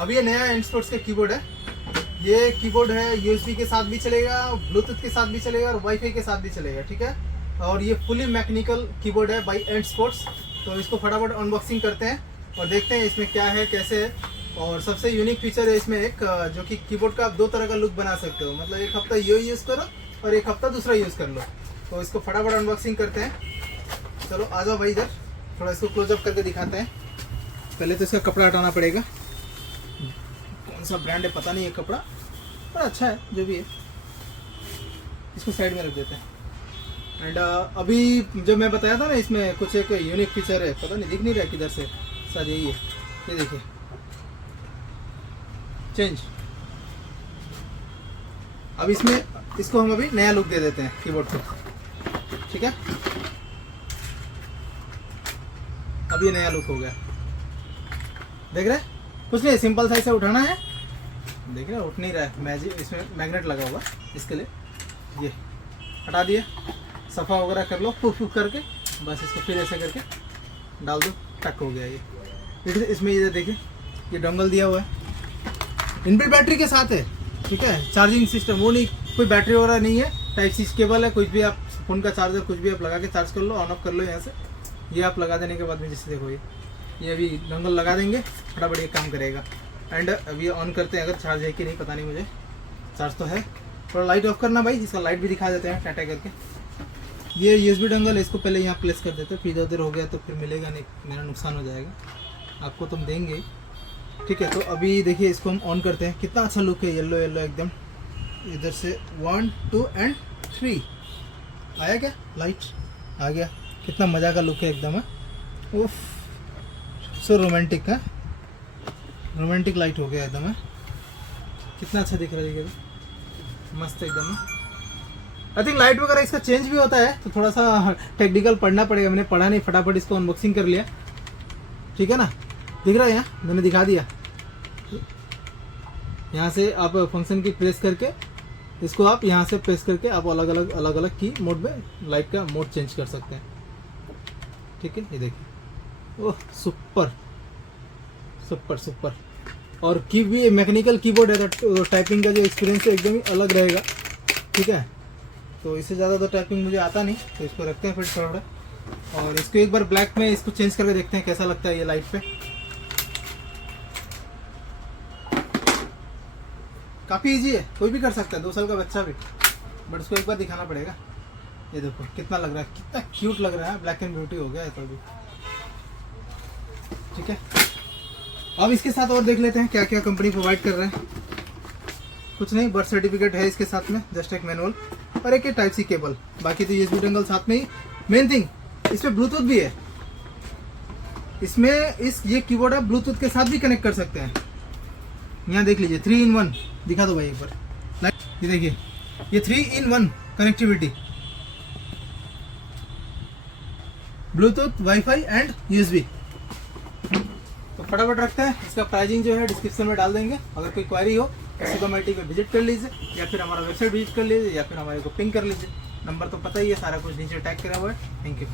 अभी ये नया एंड स्पोर्ट्स का कीबोर्ड है। ये कीबोर्ड है यूएसबी के साथ भी चलेगा, ब्लूटूथ के साथ भी चलेगा और वाईफाई के साथ भी चलेगा, ठीक है। और ये फुली मैकेनिकल कीबोर्ड है बाय एंड स्पोर्ट्स। तो इसको फटाफट अनबॉक्सिंग करते हैं और देखते हैं इसमें क्या है, कैसे है। और सबसे यूनिक फीचर है इसमें एक, जो कि कीबोर्ड का आप दो तरह का लुक बना सकते हो, मतलब एक हफ्ता ये यूज़ करो और एक हफ्ता दूसरा यूज़ कर लो। तो इसको फटाफट अनबॉक्सिंग करते हैं। चलो आ जाओ भाई इधर, थोड़ा इसको क्लोजअप करके दिखाते हैं। पहले तो इसका कपड़ा हटाना पड़ेगा, कौन सा ब्रांड है पता नहीं है कपड़ा, पर अच्छा है जो भी है। इसको साइड में रख देते हैं। एंड अभी जो मैं बताया था ना, इसमें कुछ एक यूनिक फीचर है, पता नहीं दिख नहीं रहा किधर से, शायद यही है। ये देखिए, चेंज। अब इसमें इसको हम अभी नया लुक दे देते हैं कीबोर्ड को, ठीक है। अब ये नया लुक हो गया, देख रहे हैं। कुछ नहीं, सिंपल सा इसे उठाना है, देख रहे हैं उठ नहीं रहा है। मैजिक इसमें मैग्नेट लगा हुआ इसके लिए, ये हटा दिया, सफ़ा वगैरह कर लो फूक फूक करके, बस इसको फिर ऐसे करके डाल दो, टक हो गया ये। इसमें ये देखिए, ये डोंगल दिया हुआ है, इनबिल्ट बैटरी के साथ है, ठीक है। चार्जिंग सिस्टम वो नहीं, कोई बैटरी वगैरह नहीं है, टाइप सी केबल है। कुछ भी आप फ़ोन का चार्जर कुछ भी आप लगा के चार्ज कर लो, ऑन ऑफ कर लो यहाँ से। ये आप लगा देने के बाद में जैसे देखो ये अभी डोंगल लगा देंगे, फटाफट ये काम करेगा। एंड अभी ऑन करते हैं, अगर चार्ज है कि नहीं पता नहीं मुझे, चार्ज तो है। थोड़ा लाइट ऑफ करना भाई, इसका लाइट भी दिखा देते हैं टाटा करके। ये यूएसबी डोंगल है, इसको पहले यहाँ प्लेस कर देते हैं, फिर इधर हो गया तो फिर मिलेगा नहीं, मेरा नुकसान हो जाएगा। आपको तुम देंगे, ठीक है। तो अभी देखिए इसको हम ऑन करते हैं, कितना अच्छा लुक है, येलो येलो एकदम। इधर से 1 2 एंड 3 आया क्या, लाइट आ गया, कितना मज़ा का लुक है एकदम है। उफ, सो रोमांटिक है, रोमांटिक लाइट हो गया एकदम है। कितना अच्छा दिख रहा है, देखिए मस्त एकदम है। आई थिंक लाइट वगैरह इसका चेंज भी होता है, तो थोड़ा सा टेक्निकल पढ़ना पड़ेगा, मैंने पढ़ा नहीं, फटाफट इसको अनबॉक्सिंग कर लिया, ठीक है ना। दिख रहा है, यहाँ मैंने दिखा दिया। यहाँ से आप फंक्शन की प्रेस करके इसको आप यहाँ से प्रेस करके आप अलग अलग की मोड में लाइट का मोड चेंज कर सकते हैं, ठीक है। ये देखिए, ओह सुपर सुपर सुपर। और की भी मैकेनिकल कीबोर्ड है, तो टाइपिंग का जो एक्सपीरियंस है एकदम ही अलग रहेगा, ठीक है। तो इससे ज़्यादा तो टाइपिंग मुझे आता नहीं, तो इसको रखते हैं फिर थोड़ा। और इसको एक बार ब्लैक में इसको चेंज करके देखते हैं कैसा लगता है ये लाइट पे। काफ़ी इजी है, कोई भी कर सकता है, 2 साल का बच्चा भी, बट उसको एक बार दिखाना पड़ेगा। ये देखो कितना लग रहा है, कितना क्यूट लग रहा है, ब्लैक एंड ब्यूटी हो गया है तो अभी, ठीक है। अब इसके साथ और देख लेते हैं क्या क्या कंपनी प्रोवाइड कर रहे हैं। कुछ नहीं, बर्थ सर्टिफिकेट है इसके साथ में, जस्ट एक मैनुअल और एक टाइप सी केबल, बाकी तो यूएसबी डोंगल साथ में ही। मेन थिंग इसमें ब्लूटूथ भी है, इसमें ये कीबोर्ड आप ब्लूटूथ के साथ भी कनेक्ट कर सकते हैं। यहाँ देख लीजिए 3 in 1, दिखा दो भाई एक बार, ये देखिए, ये 3 in 1 connectivity, Bluetooth, wifi and USB. तो फटाफट रखते हैं, इसका प्राइसिंग जो है डिस्क्रिप्शन में डाल देंगे। अगर कोई क्वारी हो तो सुगम IT पे विजिट कर लीजिए, या फिर हमारा वेबसाइट विजिट कर लीजिए, या फिर हमारे को पिंग कर लीजिए। नंबर तो पता ही है, सारा कुछ नीचे टैग करा हुआ है। Thank you.